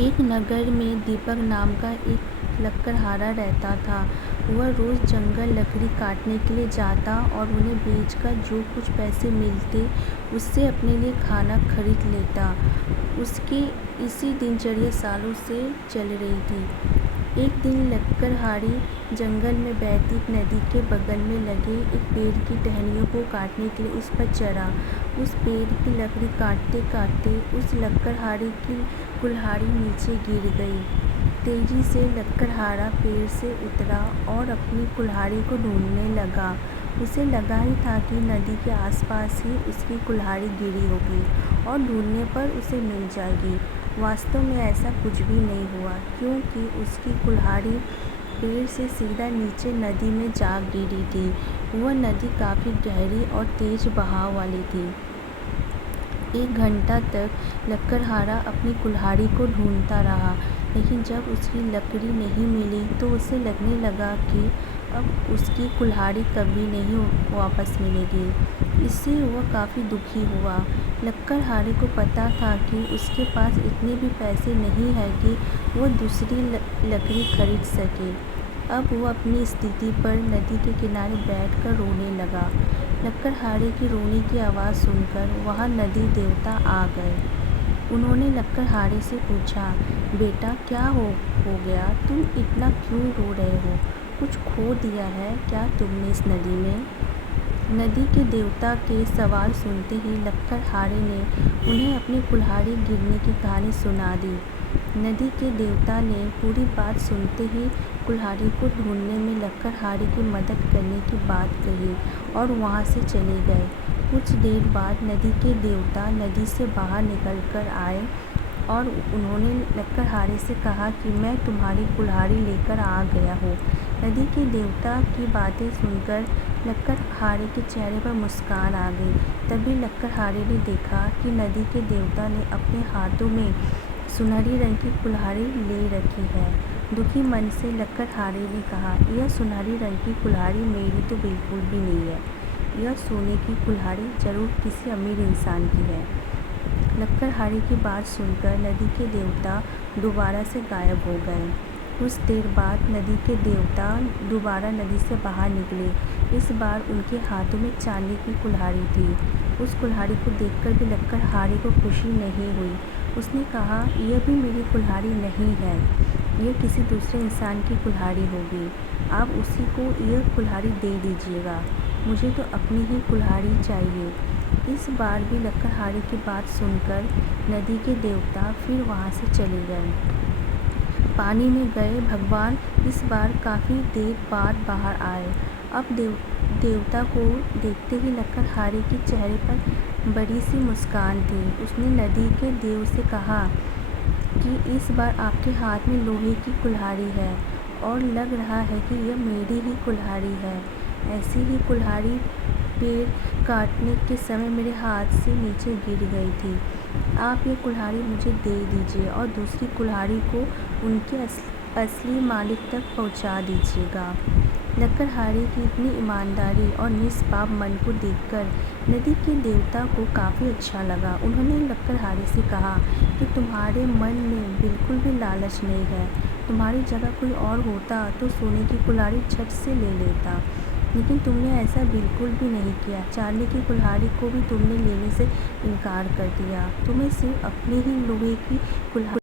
एक नगर में दीपक नाम का एक लकड़हारा रहता था। वह रोज़ जंगल लकड़ी काटने के लिए जाता और उन्हें बेचकर जो कुछ पैसे मिलते उससे अपने लिए खाना खरीद लेता। उसकी इसी दिनचर्या सालों से चल रही थी। एक दिन लकड़हारी जंगल में बहती एक नदी के बगल में लगे एक पेड़ की टहनियों को काटने के लिए उस पर चढ़ा। उस पेड़ की लकड़ी काटते काटते उस लकड़हारे की कुल्हाड़ी नीचे गिर गई। तेजी से लकड़हारा पेड़ से उतरा और अपनी कुल्हाड़ी को ढूंढने लगा। उसे लगा ही था कि नदी के आसपास ही उसकी कुल्हाड़ी गिरी होगी और ढूंढने पर उसे मिल जाएगी। वास्तव में ऐसा कुछ भी नहीं हुआ, क्योंकि उसकी कुल्हाड़ी पेड़ से सीधा नीचे नदी में जा गिरी थी। वह नदी काफ़ी गहरी और तेज बहाव वाली थी। 1 घंटा तक लकड़हारा अपनी कुल्हाड़ी को ढूंढता रहा, लेकिन जब उसकी लकड़ी नहीं मिली तो उसे लगने लगा कि अब उसकी कुल्हाड़ी कभी नहीं वापस मिलेगी। इससे वह काफ़ी दुखी हुआ। लकड़हारे को पता था कि उसके पास इतने भी पैसे नहीं हैं कि वह दूसरी लकड़ी खरीद सके। अब वह अपनी स्थिति पर नदी के किनारे बैठकर रोने लगा। लकड़हारे की रोने की आवाज़ सुनकर वहाँ नदी देवता आ गए। उन्होंने लकड़हारे से पूछा, बेटा क्या हो गया? तुम इतना क्यों रो रहे हो? कुछ खो दिया है क्या तुमने इस नदी में? नदी के देवता के सवाल सुनते ही लकड़हारे ने उन्हें अपनी कुल्हाड़ी गिरने की कहानी सुना दी। नदी के देवता ने पूरी बात सुनते ही कुल्हाड़ी को ढूंढने में लकड़हारे की मदद करने की बात कही और वहाँ से चले गए। कुछ देर बाद नदी के देवता नदी से बाहर निकलकर आए और उन्होंने लकड़हारे से कहा कि मैं तुम्हारी कुल्हाड़ी लेकर आ गया हूँ। नदी के देवता की बातें सुनकर लकड़हारे के चेहरे पर मुस्कान आ गई। तभी लकड़हारे ने देखा कि नदी के देवता ने अपने हाथों में सुनहरी रंग की कुल्हाड़ी ले रखी है। दुखी मन से लकड़हारे ने कहा, यह सुनहरी रंग की कुल्हाड़ी मेरी तो बिल्कुल भी नहीं है। यह सोने की कुल्हाड़ी जरूर किसी अमीर इंसान की है। लकड़हारे की बात सुनकर नदी के देवता दोबारा से गायब हो गए। कुछ देर बाद नदी के देवता दोबारा नदी से बाहर निकले। इस बार उनके हाथों में चांदी की कुल्हाड़ी थी। उस कुल्हाड़ी को देखकर भी लकड़हारे को खुशी नहीं हुई। उसने कहा, यह भी मेरी कुल्हाड़ी नहीं है, यह किसी दूसरे इंसान की कुल्हाड़ी होगी। आप उसी को यह कुल्हाड़ी दे दीजिएगा, मुझे तो अपनी ही कुल्हाड़ी चाहिए। इस बार भी लकड़हारे की बात सुनकर नदी के देवता फिर वहाँ से चले गए। पानी में गए भगवान इस बार काफ़ी देर बाद बाहर आए। अब देवता को देखते ही लकड़हारे के चेहरे पर बड़ी सी मुस्कान थी। उसने नदी के देव से कहा कि इस बार आपके हाथ में लोहे की कुल्हाड़ी है और लग रहा है कि यह मेरी ही कुल्हाड़ी है। ऐसी ही कुल्हाड़ी पेड़ काटने के समय मेरे हाथ से नीचे गिर गई थी। आप ये कुल्हाड़ी मुझे दे दीजिए और दूसरी कुल्हाड़ी को उनके असली मालिक तक पहुंचा दीजिएगा। लकड़हारे की इतनी ईमानदारी और निष्पाप मन को देखकर नदी के देवता को काफ़ी अच्छा लगा। उन्होंने लकड़हारे से कहा कि तुम्हारे मन में बिल्कुल भी लालच नहीं है। तुम्हारी जगह कोई और होता तो सोने की कुल्हाड़ी झट से ले लेता, लेकिन तुमने ऐसा बिल्कुल भी नहीं किया। चांदी की कुल्हाड़ी को भी तुमने लेने से इनकार कर दिया। तुम्हें सिर्फ अपनी ही लोहे की कुल्हाड़ी